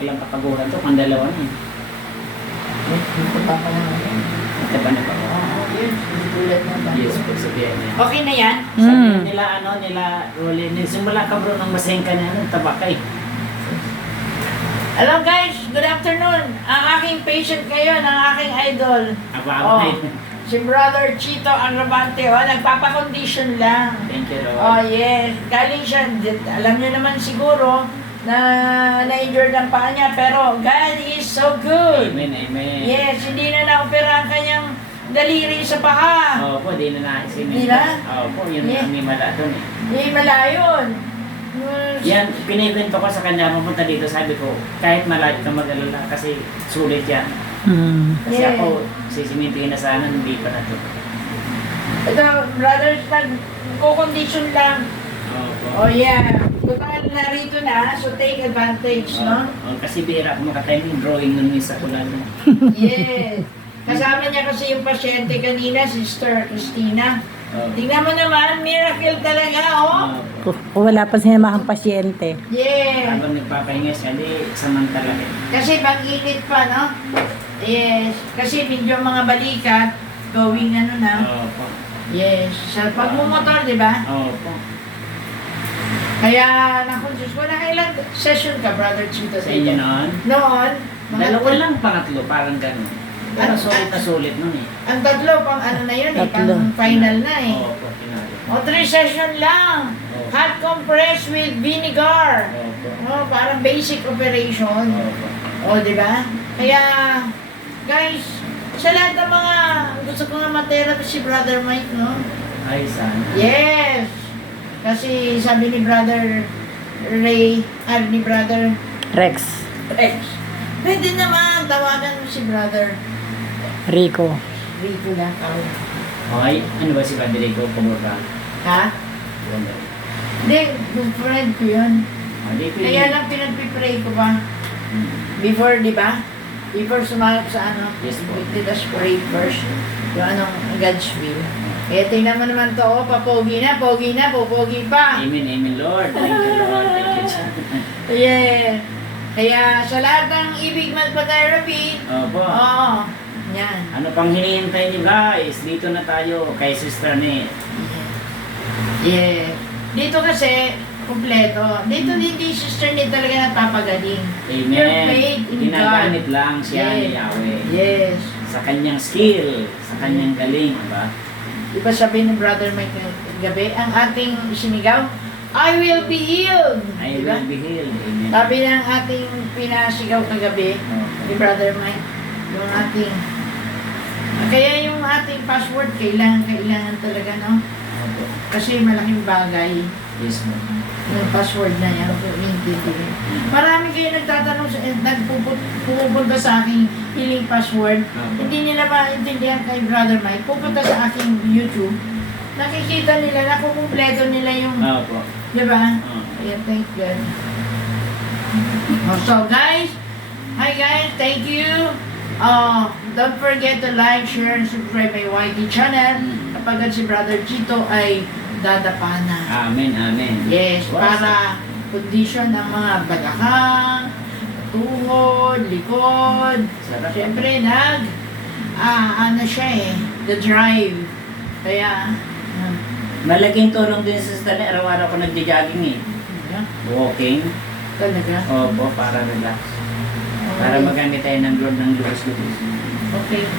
lang kapaguran to, pang dalawa na eh. Dito pa pa naman. Ito ba na pa? Oo, yun. Gulat na ba? Yes, po sabihan niya. Okay na yan? Sabi nila, nila, Rolly, simula ka bro ng masengka niya, tabakay. Hello guys, good afternoon. Ang aking patient kayo, ng aking idol. Aba, Si Brother Chito Agrabante, nagpapakondition lang. Thank you, Lord. Oh yes, galing siya, alam niyo naman siguro na na-injured ang paa niya, pero God is so good. Amen, amen. Yes, hindi na na-opera ang kanyang daliri sa paa. Opo, di na naisin. Di na? Opo, yun Yeah. ang may mala doon eh. Hindi malayon. Yan, pinikwento ko sa kanya, mapunta dito, sabi ko, kahit malayo ka mag-alala kasi sulit yan. Kasi Yeah. ako, sisimintiin na sana, hindi pa na to. Ito, brothers, nag-condition lang. Opo. Oh yeah. Total na rito na, so take advantage, no? Kasi bihira ako makatiming drawing ng isa ko lang. Yes. Kasama niya kasi yung pasyente kanina, Sister Christina. Tingnan mo naman, miracle talaga, oh. Kung wala pa sinamahang pasyente. Yeah. Habang nagpapahinga siya, di samantala rin. Kasi pag-init pa, no? Yes. Kasi medyo mga balikat, going ano na. Opo. Yes. Sa pagmumotor, di ba? Opo. Kaya, naku, Diyos ko, nakailan session ka, Brother Chito? Sa inyo noon? Noon, Dalawa lang, pangatlo, parang gano'n. Pero sulit na sulit nun eh. Ang tatlo, pang ano na yun, Tatlo. pang final na eh. Opo, pinalo. O, 3 session lang. Opo. Hot compress with vinegar. Opo. Oh, parang basic operation. Opo. O, di ba? Kaya, guys, sa lahat ng mga gusto ko nga ma-therapy si Brother Mike, no? Ay, sana. Yes! Kasi sabi ni Brother Ray, ni Brother Rex, Rex, pwede naman, tawagan mo si Brother Rico. Rico Lakaw. Okay, ano ba si Padrico Kumurka? Ha? Hindi, good friend ko yun. Hindi ko Kaya lang pinagpipray ko ba? Before, di ba? Before sumalap sa ano, Yes po. let us pray first. Yung anong God's will. Eh, tingnan mo naman to, oh, pogi na, pogi pa. Amen, amen, Lord. Thank you, Lord. Thank you, Jesus. Yeah. Kaya sa lahat ng ibig magpa-therapy, Opo. oo, yan. Ano pang hinihintay niyo guys? Dito na tayo kay Sister Net. Yeah. Dito kasi, kumpleto. Dito hindi sister ni talaga nagpapagaling. Amen. You're faith in Ginagamit God. lang siya ni Yahweh. Yes. Sa kanyang skill, sa kanyang galing, diba? Di ba sabi ni Brother Mike gabi, ang ating sinigaw, I will be healed. I Di ba? will be healed. Amen. Sabi ng ating pinasigaw kagabi, ni Brother Mike, yung ating, kaya yung ating password, kailangan talaga, no? Opo. Kasi malaking bagay Yes, mo. yung password na yan, kung iintindihin. Marami kayo nagtatanong, pumupunta sa aking healing password. Opo. Hindi nila maintindihan kay Brother Mike. Pupunta sa aking YouTube, nakikita nila na kukumpleto nila yung, Opo. di ba? Oo. Kaya thank God. So guys, hi guys, thank you. Don't forget to like, share, and subscribe my YT channel. Kapag si Brother Chito ay dadapa na. Amen, amen. Yes, para kondisyon ng mga balakang, tuhod, likod. Sarap. Siyempre, ano siya eh, the drive. Kaya, Malaking tulong din sa Sister Net. Araw-araw ko nagdi-jogging eh. Walking. talaga. Opo, para relax. Para magamit tayo ng Lord ng lubos-lubos. Okay.